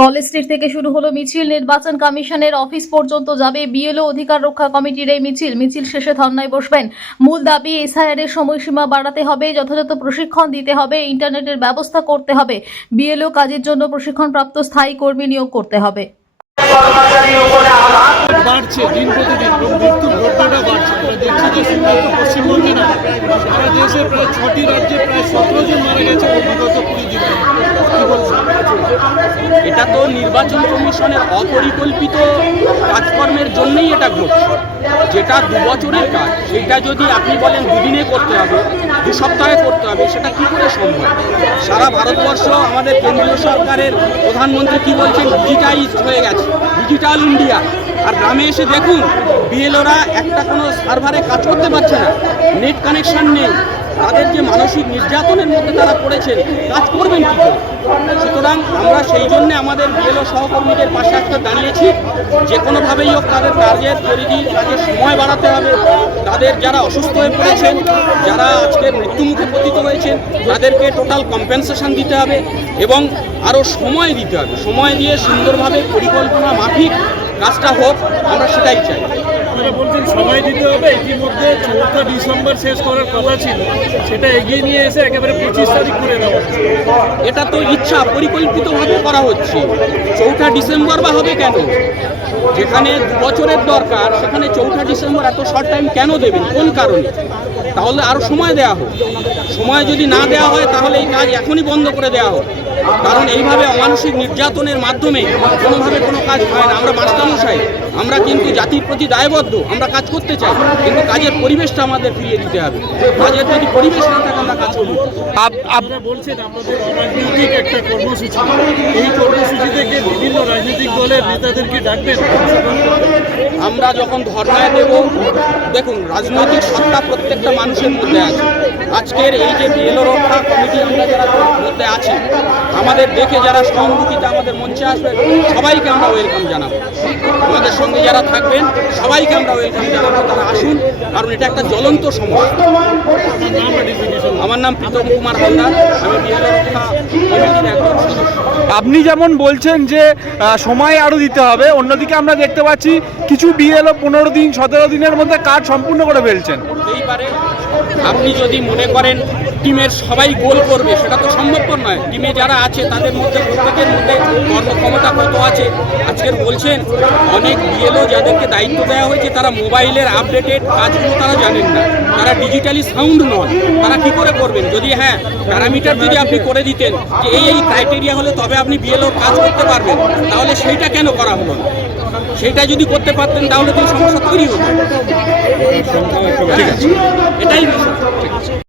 College street থেকে শুরু হলো মিছিল। নির্বাচন কমিশনের অফিস পর্যন্ত যাবে। বিএলও অধিকার রক্ষা কমিটির এই মিছিল। মিছিল শেষে ধর্নায় বসবেন। মূল দাবি এসআইআর এর সময়সীমা বাড়াতে হবে যথাযথ প্রশিক্ষণ দিতে হবে ইন্টারনেটের ব্যবস্থা করতে হবে। বিএলও কাজের জন্য প্রশিক্ষণপ্রাপ্ত স্থায়ী কর্মী নিয়োগ করতে হবে। বাড়ছে দিন প্রতিদিন ঘটনাটা বাড়ছে আমরা দেখছি যে শুধুমাত্র পশ্চিমবঙ্গে না, সারা দেশে প্রায় ছটি রাজ্যে প্রায় সতেরো জন মারা গেছে বিগত কুড়ি দিনে এটা তো নির্বাচন কমিশনের অপরিকল্পিত কাজকর্মের জন্যই এটা ঘটছে। যেটা দু বছরের কাজ সেটা যদি আপনি বলেন দুদিনে করতে হবে, দু সপ্তাহে করতে হবে, সেটা কি করে সম্ভব? সারা ভারতবর্ষ, আমাদের কেন্দ্রীয় সরকারের প্রধানমন্ত্রী কি বলছেন? ডিজিটাইজ হয়ে গেছে, ডিজিটাল ইন্ডিয়া। আর গ্রামে এসে দেখুন, বিএলওরা একটা কোনো সার্ভারে কাজ করতে পারছে না। নেট কানেকশন নেই। তাদের যে মানসিক নির্যাতনের মধ্যে তারা পড়েছেন, কাজ করবেন কী করে? সুতরাং আমরা সেই জন্য আমাদের বিএলও সহকর্মীদের পাশে আজকে দাঁড়িয়েছি। যে কোনোভাবেই হোক তাদের কাজের পরিধি কাজের সময় বাড়াতে হবে। তাদের যারা অসুস্থ হয়ে পড়েছেন, যারা আজকে মৃত্যুমুখে পতিত হয়েছেন, তাদেরকে টোটাল কম্পেনসেশন দিতে হবে এবং আরও সময় দিতে হবে। সময় দিয়ে সুন্দরভাবে পরিকল্পনা মাফিক কাজটা হোক আমরা সেটাই চাই। বলছেন সময় দিতে হবে ইতিমধ্যে চৌঠা ডিসেম্বর শেষ করার কথা ছিল। সেটা এগিয়ে নিয়ে এসে একেবারে পঁচিশ তারিখ করে দেওয়া। এটা তো ইচ্ছা পরিকল্পিতভাবে করা হচ্ছে। চৌঠা ডিসেম্বর বা হবে কেন? যেখানে দু বছরের দরকার সেখানে চৌঠা ডিসেম্বর এত শর্ট টাইম কেন দেবেন? কোন কারণে? তাহলে আরও সময় দেওয়া হোক। সময় যদি না দেওয়া হয় তাহলে এই কাজ এখনই বন্ধ করে দেওয়া হোক। কারণ এইভাবে অমানসিক নির্যাতনের মাধ্যমে কোনোভাবে কোনো কাজ হয় না। আমরা মাস্টারমশাই আমরা কিন্তু জাতির প্রতি দায়বদ্ধ আমরা কাজ করতে চাই কিন্তু কাজের পরিবেশটা আমাদের ফিরিয়ে দিতে হবে। কাজের যদি পরিবেশ না থাকে আমরা কাজ করব আপনারা বলছেন আপনাদের অরাজনৈতিক একটা কর্মসূচি। এই কর্মসূচি থেকে বিভিন্ন রাজনৈতিক দলের নেতাদেরকে ডাকবেন? আমরা যখন ধর্নায় দেব দেখুন রাজনৈতিক সত্তা প্রত্যেকটা মানুষের মধ্যে আছে। আজকের এই যে বিএলও রক্ষা কমিটি আমরা যারা মধ্যে আছি আমাদের দেখে যারা সহানুভূতিতে আমাদের মঞ্চে আসবে সবাইকে আমরা ওয়েলকাম জানাব। আমাদের সঙ্গে যারা থাকবেন সবাইকে আমরা ওয়েলকাম জানাব। তারা আসুন কারণ এটা একটা জ্বলন্ত সমস্যা? আমার নাম প্রীতম কুমার হালদার আমি বিএলও রক্ষা আপনি যেমন বলছেন যে সময় আরও দিতে হবে, অন্যদিকে আমরা দেখতে পাচ্ছি কিছু বিএলও পনেরো দিন, সতেরো দিনের মধ্যে কাজ সম্পূর্ণ করে ফেলছেন। আপনি যদি মনে করেন টিমের সবাই গোল করবে, সেটা তো সম্ভবপর নয়। টিমে যারা আছে, তাদের মধ্যে, প্রত্যেকের মধ্যে কর্মক্ষমতা কত আছে? আজকের বলছেন, অনেক বিএলও যাদেরকে দায়িত্ব দেওয়া হয়েছে, তারা মোবাইলের আপডেটেড কাজগুলো তারা জানেন না। তারা ডিজিটালি সাউন্ড নন তারা কি করে করবেন? যদি হ্যাঁ প্যারামিটার যদি আপনি করে দিতেন যে এই এই ক্রাইটেরিয়া হলে তবে আপনি বিএলও কাজ করতে পারবেন, তাহলে সেইটা কেন করা হলো সেইটা যদি করতে পারতেন তাহলে তো সমস্যা তৈরি হতো। ঠিক আছে। এটাই বিষয়।